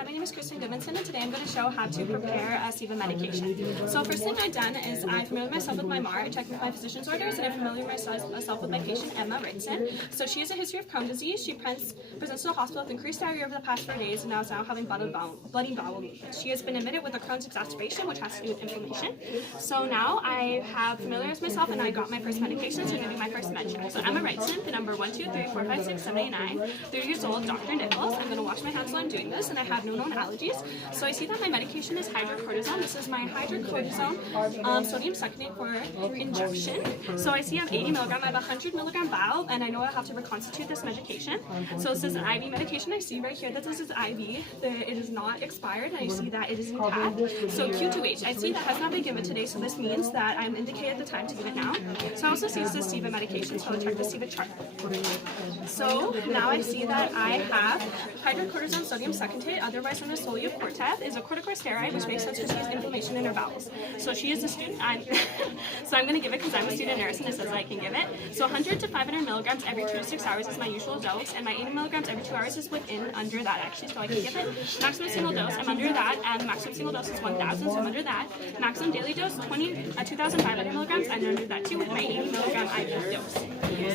Hi, my name is Kristen Goodmanson, and today I'm going to show how to prepare a SIVA medication. So first thing I've done is I familiar myself with my MAR, I checked with my physician's orders, and I familiar myself with my patient, Emma Wrightson. So she has a history of Crohn's disease. She presents to the hospital with increased diarrhea over the past 4 days, and now is having bloody bowel movements. She has been admitted with a Crohn's exacerbation, which has to do with inflammation. So now I have familiarized myself, and I got my first medication, so I'm going to do my first med check. So Emma Wrightson, the number 1, 2, 3, 4, 5, 6, 7, 8, 9, 30 years old, Dr. Nichols. I'm going to wash my hands while I'm doing this, and I have no known allergies. So I see that my medication is hydrocortisone. This is my hydrocortisone sodium succinate for injection. So I see I have 80 milligram. I have a 100 milligram vial, and I know I'll have to reconstitute this medication. So this is an IV medication. I see right here that this is IV. It is not expired, and I see that it is intact. So Q2H, I see that has not been given today, so this means that I'm indicated the time to give it now. So I also see this is SIVA medication, so I'll check the SIVA chart. So now I see that I have hydrocortisone sodium succinate, otherwise known as Solucortef, is a corticosteroid which makes sense because she has inflammation in her bowels. So she is a student, so I'm going to give it because I'm a student nurse and it says I can give it. So 100 to 500 milligrams every 2 to 6 hours is my usual dose, and my 80 milligrams every 2 hours is under that actually, so I can give it. Maximum single dose, I'm under that, and maximum single dose is 1,000, so I'm under that. Maximum daily dose, 2,500 milligrams, I'm under that too with my 80 milligram IV dose.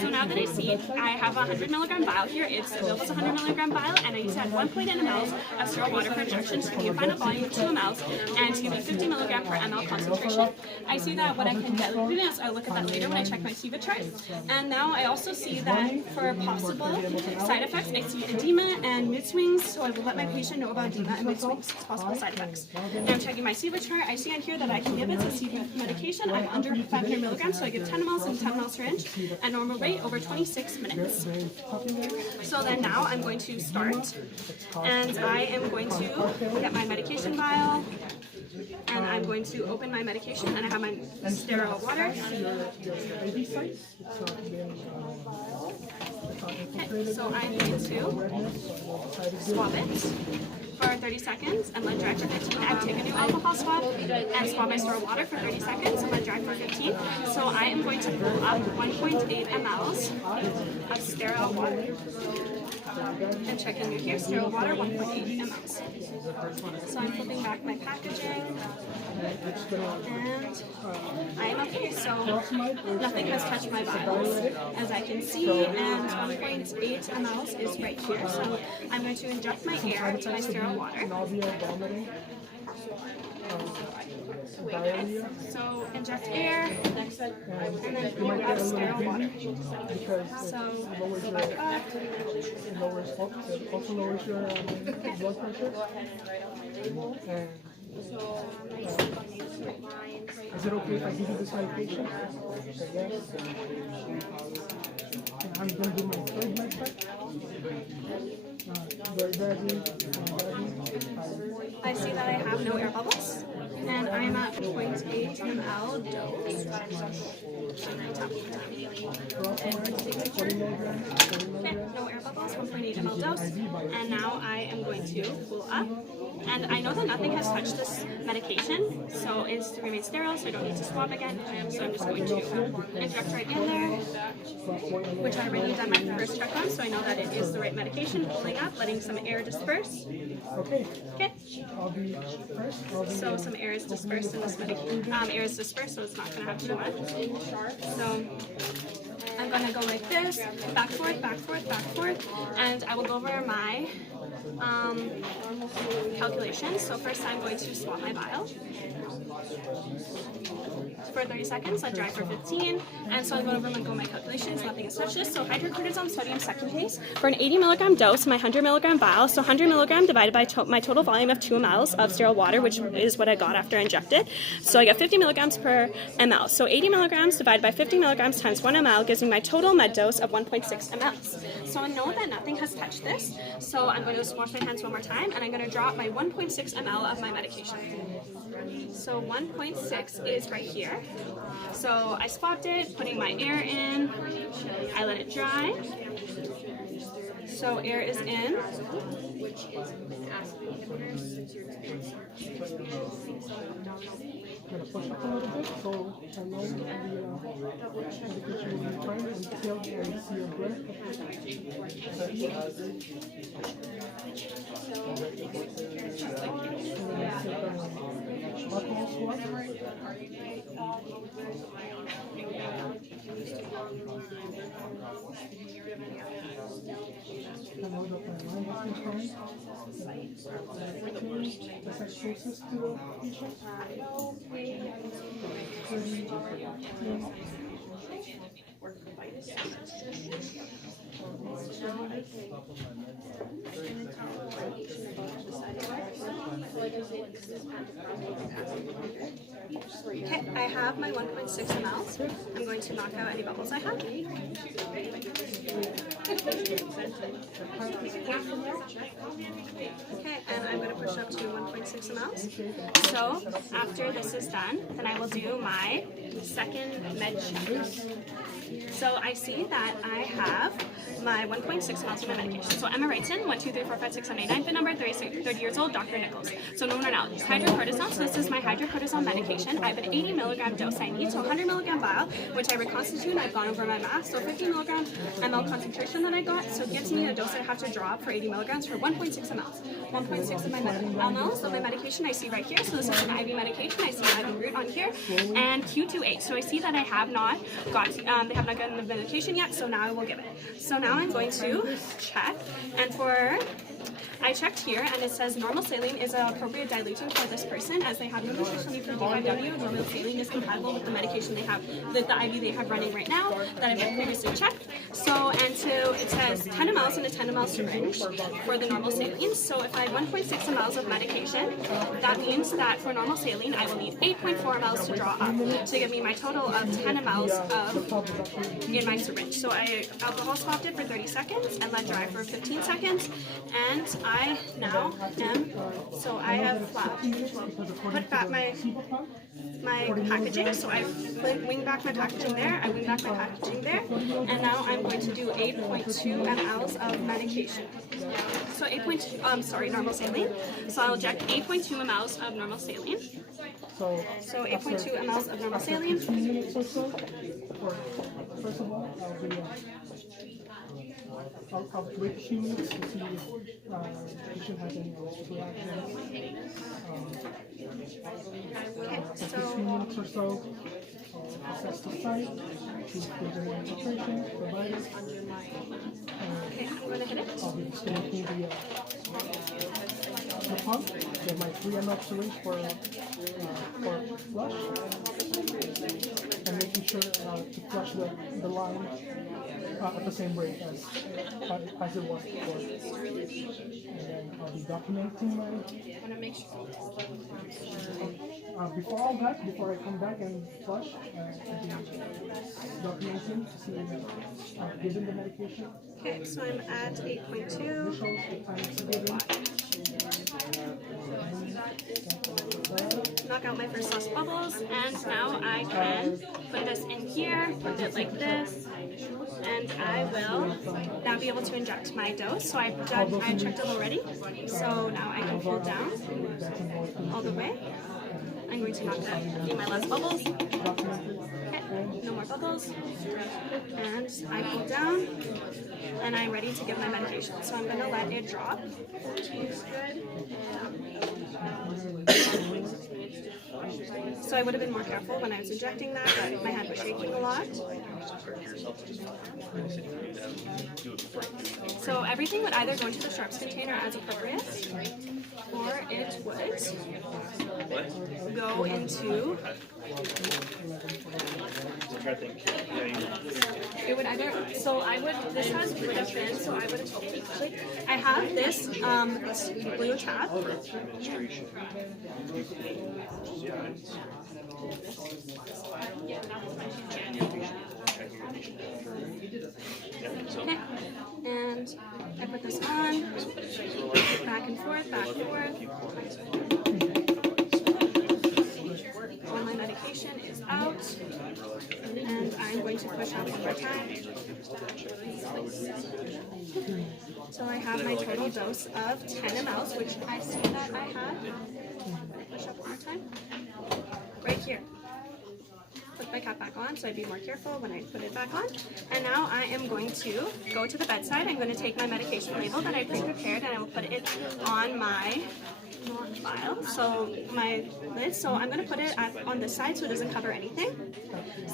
So now that I see I have a 100 milligram vial here, it's the bill was a 100 milligram vial, and I used to have 1.8 ml of sterile water for injection to give me a final volume of 2 ml and to give me 50 milligram per ml concentration. I see that what I can get, I'll look at that later when I check my SIVA chart. And now I also see that for possible side effects, I see edema and mood swings, so I will let my patient know about edema and mood swings as possible side effects. Now I'm checking my SIVA chart. I see on here that I can give it a SIVA medication. I'm under 500 milligrams, so I give 10 ml and 10 ml syringe at normal rate over 26 minutes. So then now I'm going to start, and I am going to get my medication vial, and I'm going to open my medication, and I have my sterile water. Okay, so I'm going to swab it for 30 seconds and let dry for 15. I take a new alcohol swab and swab my sterile water for 30 seconds and let dry for 15. So I am going to pull up 1.8 ml of sterile water. And checking it here, sterile water, 1.8 ml. So I'm flipping back my packaging, and I am okay. So nothing has touched my vials, as I can see, and 1.8 ml is right here. So I'm going to inject my air into my sterile water. So inject air, and then pour out sterile water. So go back up. Also lowers your blood pressure. Is it okay if I give you this medication? Yes. I'm going to do my third med check. I see that I have no air bubbles, and I'm at 0.8 ml dose. Okay, no air bubbles, 1.8 ml dose, and now I am going to pull up. And I know that nothing has touched this medication, so it remains sterile, so I don't need to swab again. So I'm just going to inject right in there, which I already done my first check on, so I know that it is the right medication. Pulling up, letting some air disperse. Okay. Okay. I'll be first. So some air is dispersed in this medication. Air is dispersed, so it's not going to have too much. So I'm going to go like this, back, forth, back, forth, back, forth, and I will go over my calculations. So first I'm going to swab my vial for 30 seconds, let dry for 15, and so I'm going over my calculations. Nothing has touched this. So hydrocortisone sodium succinate for an 80 milligram dose, my 100 milligram vial, so 100 milligram divided by my total volume of 2 ml of sterile water, which is what I got after I injected. So I get 50 milligrams per ml. So 80 milligrams divided by 50 milligrams times 1 ml gives me my total med dose of 1.6 ml. So I know that nothing has touched this, so I'm going to wash my hands one more time, and I'm going to drop my 1.6 ml of my medication. So 1.6 is right here. So I swabbed it, putting my air in. I let it dry. So air is in. I'm going to push up a little bit, so along the medication will be fine until I see your breath. pause. And hold up my line that's been trying. The site closest to the patient. 30, Okay, I have my 1.6 ml. I'm going to knock out any bubbles I have. Okay, and I'm going to push up to 1.6 ml. So after this is done, then I will do my second med check. So I see that I have my 1.6 ml of my medication. So Emma Wrightson, 1, 2, 3, 4, 5, 6, 7, 8, 9, PIN number, 30 years old, Dr. Nichols. So known modalities, hydrocortisone. So this is my hydrocortisone medication. I have an 80 milligram dose I need, so 100 milligram vial, which I reconstitute and I've gone over my math. So 50 milligram ml concentration that I got, so it gives me a dose I have to drop for 80 milligrams for 1.6 ml. 1.6 of my mLs of my medication I see right here. So this is an IV medication. I see IV root on here, and Q28. So I see that I have not got, they have not gotten the medication yet. So now I will give it. So now I'm going to check, and I checked here, and it says normal saline is an appropriate dilution for this person, as they have no nutritional need for D5W. Normal saline is compatible with the medication they have, the IV they have running right now that I've previously checked. So, and so it says 10 mLs in a 10 ml syringe for the normal saline. So if I have 1.6 mLs of medication, that means that for normal saline, I will need 8.4 mLs to draw up to give me my total of 10 mLs of in my syringe. So I alcohol swapped it for 30 seconds and let dry for 15 seconds, and I now am, so I have put back my packaging, so I wing back my packaging there, I wing back my packaging there, and now I'm going to do 8.2 mLs of medication. So 8.2, normal saline. So I'll inject 8.2 mLs of normal saline. So 8.2 mLs of normal saline. 2 minutes or so. First of all, I'll wait a few minutes to see if the patient has any reactions. After 15 minutes or so, assess the site, see if there's any infiltration, provide it. Okay, I'm going to hit it. I'll be disconnecting the pump. Get my 3 ml syringe for flush, and making sure to flush the line at the same rate as it was before. And then I'll be documenting my. Before all that, before I come back and flush, I'll be documenting to see if given the medication. Okay, so I'm at 8.2. This shows the time it's given. Knock out my first lost bubbles, and now I can put this in here, put it like this, and I will now be able to inject my dose. So I checked it already, so now I can pull down all the way. I'm going to knock out my last bubbles. Okay, no more bubbles. And I pull down, and I'm ready to give my medication. So I'm going to let it drop. So I would have been more careful when I was injecting that, but my hand was shaking a lot. So everything would either go into the sharps container as appropriate, or it would go into. It would either. So I would. This would have been. So I would have. I have this blue tab. Okay. And I put this on, back and forth, back and forth. All my medication is out, and I'm going to push up one more time. So I have my total dose of 10 mLs, which I see that I have. Push up one more time. Right here. put my cap back on, so I'd be more careful when I put it back on. And now I am going to go to the bedside. I'm going to take my medication label that I pre-prepared and I will put it on my vial, so my lid. So I'm going to put it on this side so it doesn't cover anything.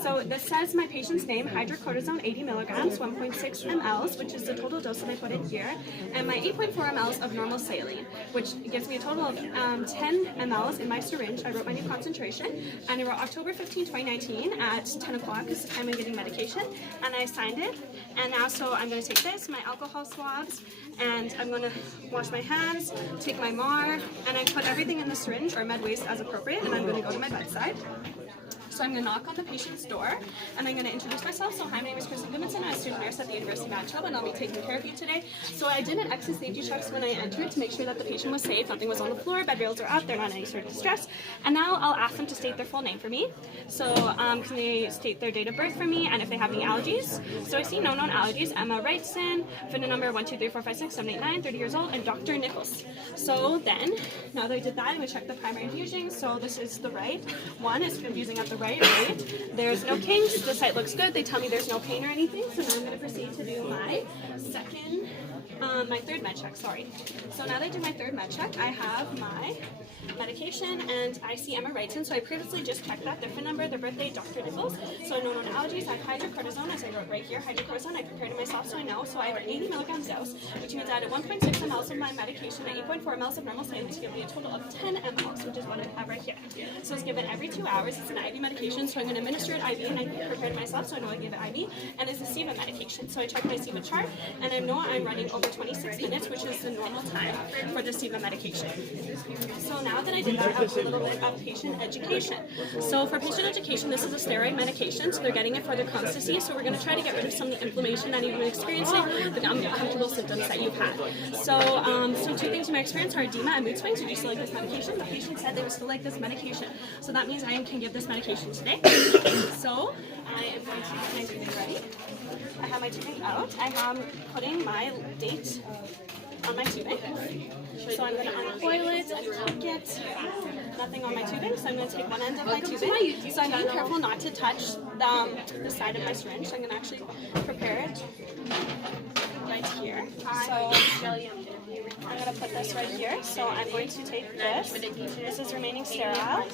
So this says my patient's name, hydrocortisone 80 milligrams, 1.6 mLs, which is the total dose that I put in here, and my 8.4 mLs of normal saline, which gives me a total of 10 mLs in my syringe. I wrote my new concentration, and I wrote October 15, 2019 at 10 o'clock because I'm getting medication, and I signed it. And now, so I'm going to take this, my alcohol swabs, and I'm going to wash my hands, take my MAR, and I put everything in the syringe or med waste as appropriate, and I'm going to go to my bedside. So I'm going to knock on the patient's door, and I'm going to introduce myself. So hi, my name is Kristen Goodmanson. I'm a student nurse at the University of Manitoba, and I'll be taking care of you today. So I did an exit safety checks when I entered to make sure that the patient was safe, nothing was on the floor, bed rails are up, they're not in any sort of distress. And now I'll ask them to state their full name for me. So can they state their date of birth for me, and if they have any allergies. So I see no known allergies. Emma Wrightson, FINA number 123456789, 30 years old, and Dr. Nichols. So then, now that I did that, I'm going to check the primary infusing. So this is the right one. It's infusing at the right. There's no kinks. The site looks good. They tell me there's no pain or anything. So now I'm going to proceed to do my third med check. Sorry. So now that I did my third med check, I have my medication, and I see Emma Wrightson. So I previously just checked that. Their phone number, their birthday, Dr. Nichols. So no known allergies. I have hydrocortisone, as I wrote right here. Hydrocortisone. I compared it myself, so I know. So I have an 80 milligrams dose, which means I added 1.6 mLs of my medication and 8.4 mLs of normal saline to give me a total of 10 mLs, which is what I have right here. So it's given every 2 hours. It's an IV medication, so I'm going to administer it IV, and I prepared myself, so I know I give it IV. And it's a SIVA medication. So I checked my SIVA chart, and I know I'm running over 26 minutes, which is the normal time for the SIVA medication. So now that I did that, I have a little bit of patient education. So for patient education, this is a steroid medication, so they're getting it for their Crohn's disease. So we're going to try to get rid of some of the inflammation that you've been experiencing, the uncomfortable symptoms that you've had. So some 2 things you might experience are edema and mood swings. Would you still like this medication? The patient said they would still like this medication. So that means I can give this medication today. So I am going to get my tubing ready. I have my tubing out. I am putting my date on my tubing. So I'm going to uncoil it and lock it. Nothing on my tubing, so I'm going to take one end of my tubing. So I'm being careful not to touch the side of my syringe. So I'm going to actually prepare it right here. So I'm going to put this right here. So I'm going to take this. This is remaining sterile.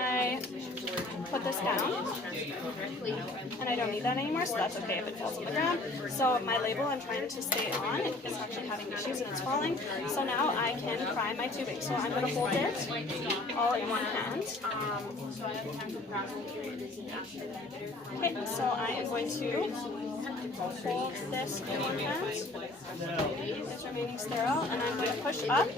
I put this down, and I don't need that anymore, so that's okay if it falls on the ground. So my label I'm trying to stay on, it's actually having issues and it's falling. So now I can prime my tubing. So I'm going to hold it all in one hand. Okay, so I am going to hold this in one hand. It's remaining sterile, and I'm going to push up,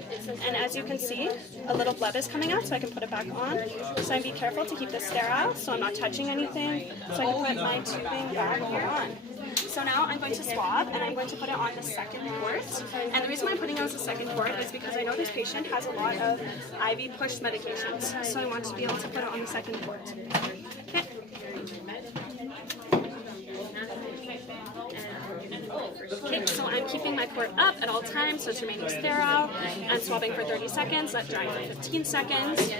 and as you can see, a little blood is coming out, so I can put it back on. So I'm be careful to keep this sterile, so I'm not touching anything, so I can put my tubing back here on. So now I'm going to swab, and I'm going to put it on the second port. And the reason why I'm putting it on the second port is because I know this patient has a lot of IV push medications, so I want to be able to put it on the second port. Okay. Okay, so I'm keeping my port up at all times, so it's remaining sterile. I'm swabbing for 30 seconds, let dry for 15 seconds.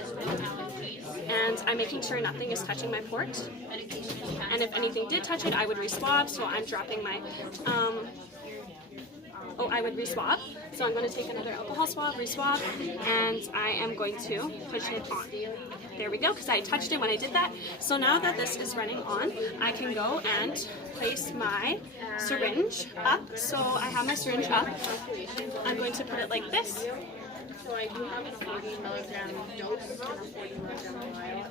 And I'm making sure nothing is touching my port. And if anything did touch it, I would re-swab, so I'm dropping my, I would re-swab. So I'm going to take another alcohol swab, re-swab, and I am going to push it on. There we go, because I touched it when I did that. So now that this is running on, I can go and place my syringe up. So I have my syringe up. I'm going to put it like this. So I do have a 40 milligram dose and a 40 milligram vial,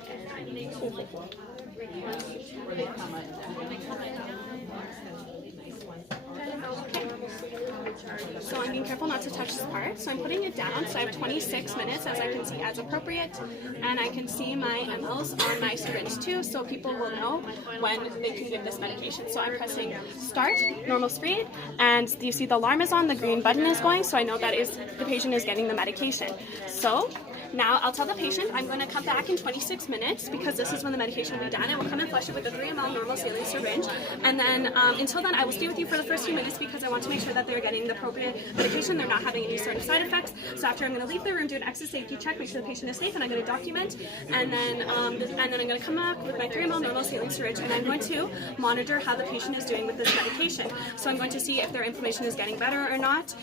So I'm being careful not to touch this part. So I'm putting it down. So I have 26 minutes, as I can see, as appropriate. And I can see my mLs on my syringe too, so people will know when they can give this medication. So I'm pressing start, normal speed, and you see the alarm is on, the green button is going, so I know that is the patient is getting the medication. So Now I'll tell the patient I'm going to come back in 26 minutes because this is when the medication will be done, and we'll come and flush it with a 3 ml normal saline syringe. And then until then, I will stay with you for the first few minutes because I want to make sure that they're getting the appropriate medication, they're not having any sort of side effects. So after I'm going to leave the room, do an exit safety check, make sure the patient is safe, and I'm going to document. And then I'm going to come back with my 3 ml normal saline syringe, and I'm going to monitor how the patient is doing with this medication. So I'm going to see if their inflammation is getting better or not,